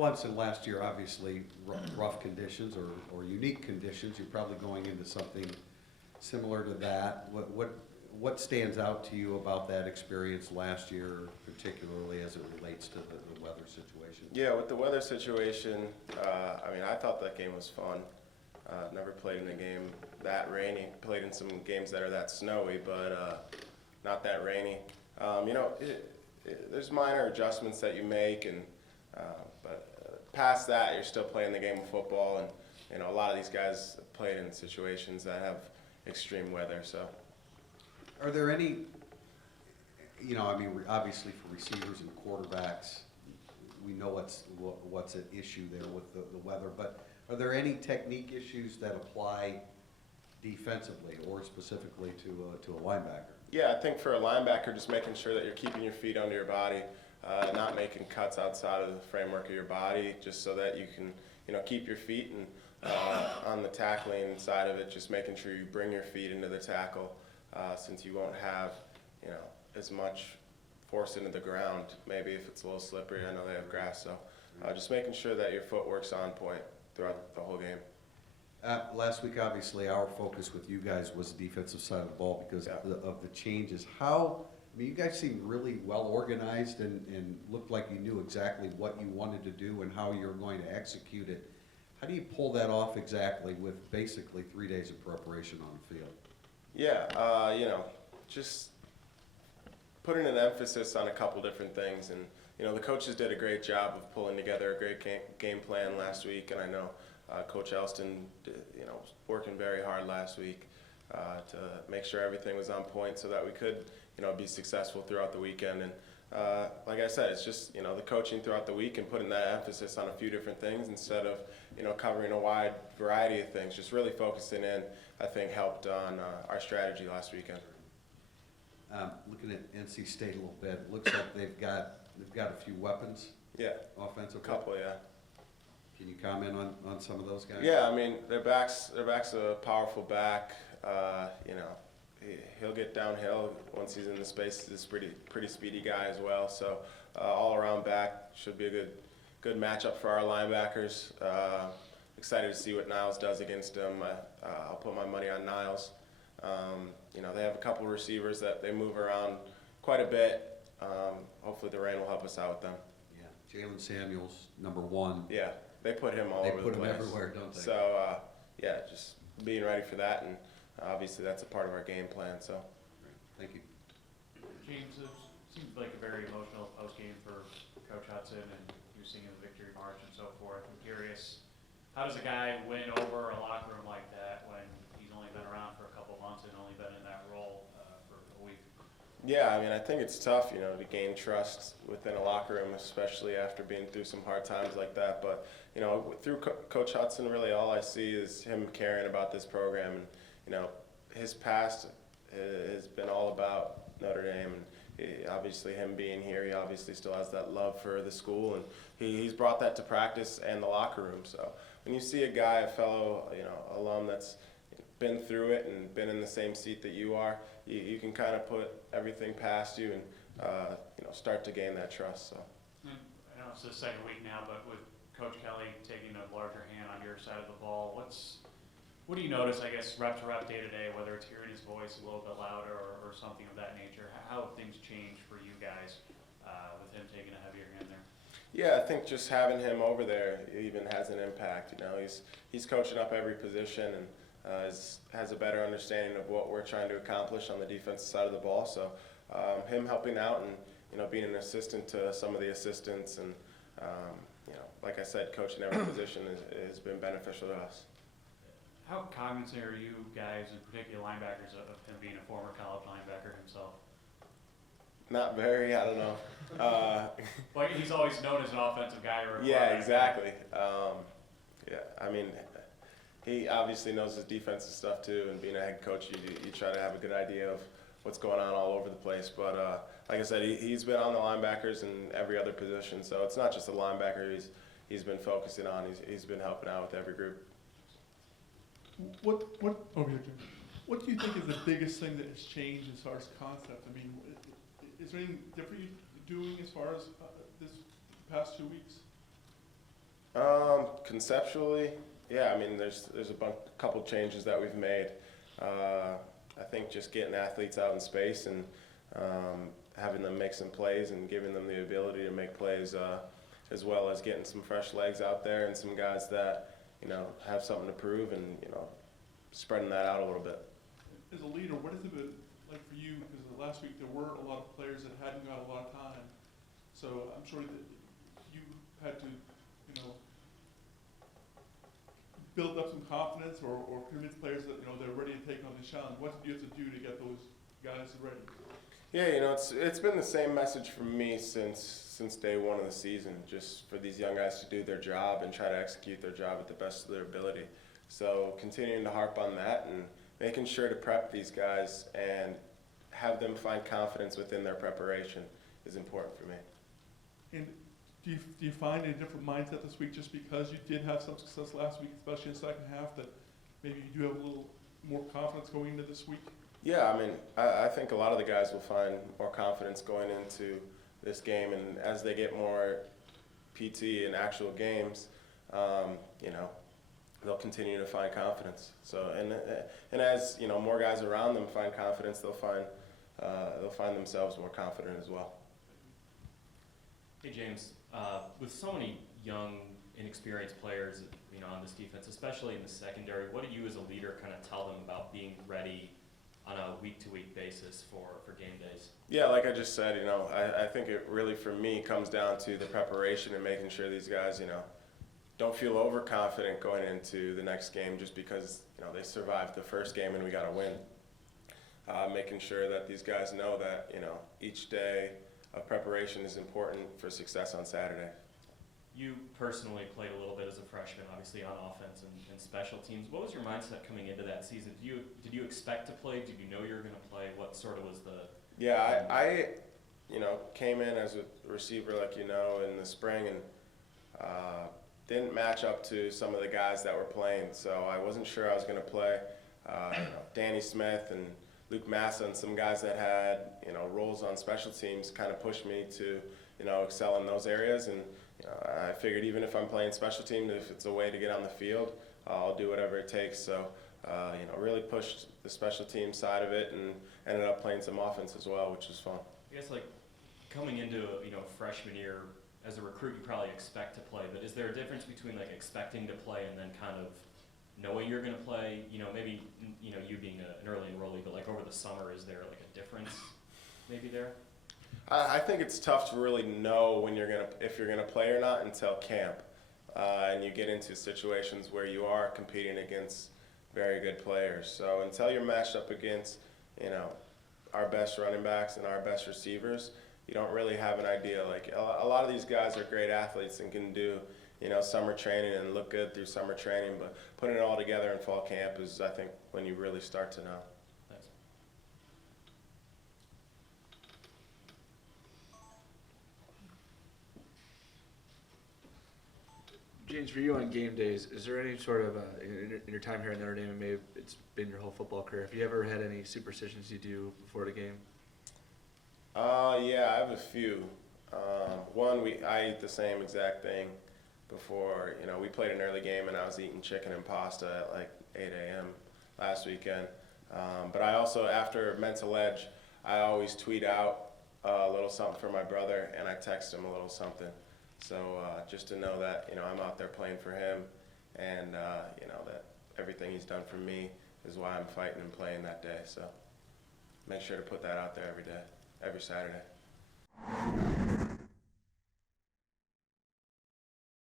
Clemson last year, obviously rough conditions or unique conditions. You're probably going into something similar to that. What stands out to you about that experience last year, particularly as it relates to the weather situation? Yeah, with the weather situation, I mean, I thought that game was fun. Never played in a game that rainy. Played in some games that are that snowy, but not that rainy. You know, there's minor adjustments that you make, and but past that, you're still playing the game of football, and you know, a lot of these guys played in situations that have extreme weather. So, are there any? You know, I mean, obviously for receivers and quarterbacks, we know what's at issue there with the weather, but are there any technique issues that apply defensively or specifically to a linebacker? Yeah, I think for a linebacker, just making sure that you're keeping your feet under your body, not making cuts outside of the framework of your body, just so that you can, you know, keep your feet, and on the tackling side of it, just making sure you bring your feet into the tackle, since you won't have, you know, as much force into the ground. Maybe if it's a little slippery, I know they have grass, so just making sure that your footwork's on point throughout the whole game. Last week, obviously, our focus with you guys was the defensive side of the ball because Yeah. of the changes. I mean, you guys seemed really well organized and looked like you knew exactly what you wanted to do and how you were going to execute it. How do you pull that off exactly with basically 3 days of preparation on the field? Yeah, you know, just putting an emphasis on a couple different things, and you know, the coaches did a great job of pulling together a great game plan last week, and I know Coach Elston, you know, was working very hard last week to make sure everything was on point so that we could, you know, be successful throughout the weekend. And like I said, it's just, you know, the coaching throughout the week and putting that emphasis on a few different things instead of, you know, covering a wide variety of things. Just really focusing in, I think, helped on our strategy last weekend. Looking at NC State a little bit, it looks like they've got a few weapons. Yeah, Offensive. a couple, yeah. Can you comment on some of those guys? Yeah, I mean, their back's a powerful back. You know, he'll get downhill once he's in the space. He's a pretty speedy guy as well. So all around back should be a good matchup for our linebackers. Excited to see what Niles does against him. I'll put my money on Niles. You know, they have a couple receivers that they move around quite a bit. Hopefully the rain will help us out with them. Yeah, Jalen Samuels, number 1. Yeah, they put him all over the place. They put him everywhere, don't they? So, yeah, just being ready for that, and obviously that's a part of our game plan. So, thank you. James, it seems like a very emotional post-game for Coach Hudson, and you're seeing the victory march and so forth. I'm curious, how does a guy win over a locker room like that when he's only been around for a couple months and only been in that role for a week? yeah, I mean, I think it's tough, you know, to gain trust within a locker room, especially after being through some hard times like that. But, you know, through Coach Hudson, really all I see is him caring about this program. And, you know, his past has been all about Notre Dame. And obviously him being here, he obviously still has that love for the school. And he's brought that to practice and the locker room. So when you see a guy, a fellow, you know, alum that's been through it and been in the same seat that you are, you can kind of put everything past you and you know, start to gain that trust. So. I know it's the second week now, but with Coach Kelly taking a larger hand on your side of the ball, what do you notice, I guess, rep to rep, day to day, whether it's hearing his voice a little bit louder or something of that nature? How have things changed for you guys with him taking a heavier hand there? Yeah, I think just having him over there even has an impact. You know, he's coaching up every position and has a better understanding of what we're trying to accomplish on the defensive side of the ball. So him helping out and, you know, being an assistant to some of the assistants and, you know, like I said, coaching every position has been beneficial to us. How cognizant are you guys, in particular linebackers, of him being a former college linebacker himself? Not very, I don't know. Well, he's always known as an offensive guy. Or yeah, exactly. Yeah, I mean, he obviously knows his defensive stuff too, and being a head coach, you try to have a good idea of what's going on all over the place. But like I said, he's been on the linebackers and every other position, so it's not just the linebacker he's been focusing on. He's been helping out with every group. What do you think is the biggest thing that has changed as far as concept? I mean, is there anything different you're doing as far as this past 2 weeks? conceptually, yeah, I mean, there's a couple changes that we've made. I think just getting athletes out in space and having them make some plays and giving them the ability to make plays, as well as getting some fresh legs out there and some guys that, have something to prove and, spreading that out a little bit. As a leader, what has it been like for you? Because last week there were a lot of players that hadn't got a lot of time. So I'm sure that you had to, build up some confidence or convince players that, they're ready to take on the challenge. What do you have to do to get those guys ready? Yeah, it's been the same message for me since day one of the season, just for these young guys to do their job and try to execute their job at the best of their ability. So continuing to harp on that and making sure to prep these guys and have them find confidence within their preparation is important for me. And do you find a different mindset this week just because you did have some success last week, especially in the second half, that maybe you do have a little more confidence going into this week? Yeah, I mean, I think a lot of the guys will find more confidence going into this game, and as they get more PT in actual games, they'll continue to find confidence. So, and as more guys around them find confidence, they'll find themselves more confident as well. Hey James, with so many young, inexperienced players, on this defense, especially in the secondary, what do you as a leader kind of tell them about being ready on a week-to-week basis for game days? Yeah, like I just said, I think it really for me comes down to the preparation and making sure these guys, don't feel overconfident going into the next game just because they survived the first game and we got to win. Making sure that these guys know that each day of preparation is important for success on Saturday. You personally played a little bit as a freshman, obviously on offense and special teams. What was your mindset coming into that season? Did you expect to play? Did you know you were going to play? What sort of was the? Yeah, I came in as a receiver, like in the spring, and didn't match up to some of the guys that were playing, so I wasn't sure I was going to play. Danny Smith and Luke Massa and some guys that had roles on special teams kind of pushed me to excel in those areas, and I figured even if I'm playing special teams, if it's a way to get on the field, I'll do whatever it takes. So really pushed the special team side of it and ended up playing some offense as well, which was fun. I guess coming into freshman year, as a recruit you probably expect to play, but is there a difference between expecting to play and then kind of knowing you're going to play? Maybe you being an early enrollee, but over the summer, is there a difference maybe there? I think it's tough to really know if you're gonna play or not until camp, and you get into situations where you are competing against very good players. So until you're matched up against our best running backs and our best receivers, you don't really have an idea. A lot of these guys are great athletes and can do summer training and look good through summer training, but putting it all together in fall camp is, I think, when you really start to know. Thanks. James, for you on game days, is there any sort of, in your time here at Notre Dame, and maybe it's been your whole football career, have you ever had any superstitions you do before the game? Yeah, I have a few. One, I eat the same exact thing before. We played an early game and I was eating chicken and pasta at 8 a.m. last weekend. But I also, after Mental Edge, I always tweet out a little something for my brother and I text him a little something. So just to know that, I'm out there playing for him and, that everything he's done for me is why I'm fighting and playing that day. So make sure to put that out there every day, every Saturday.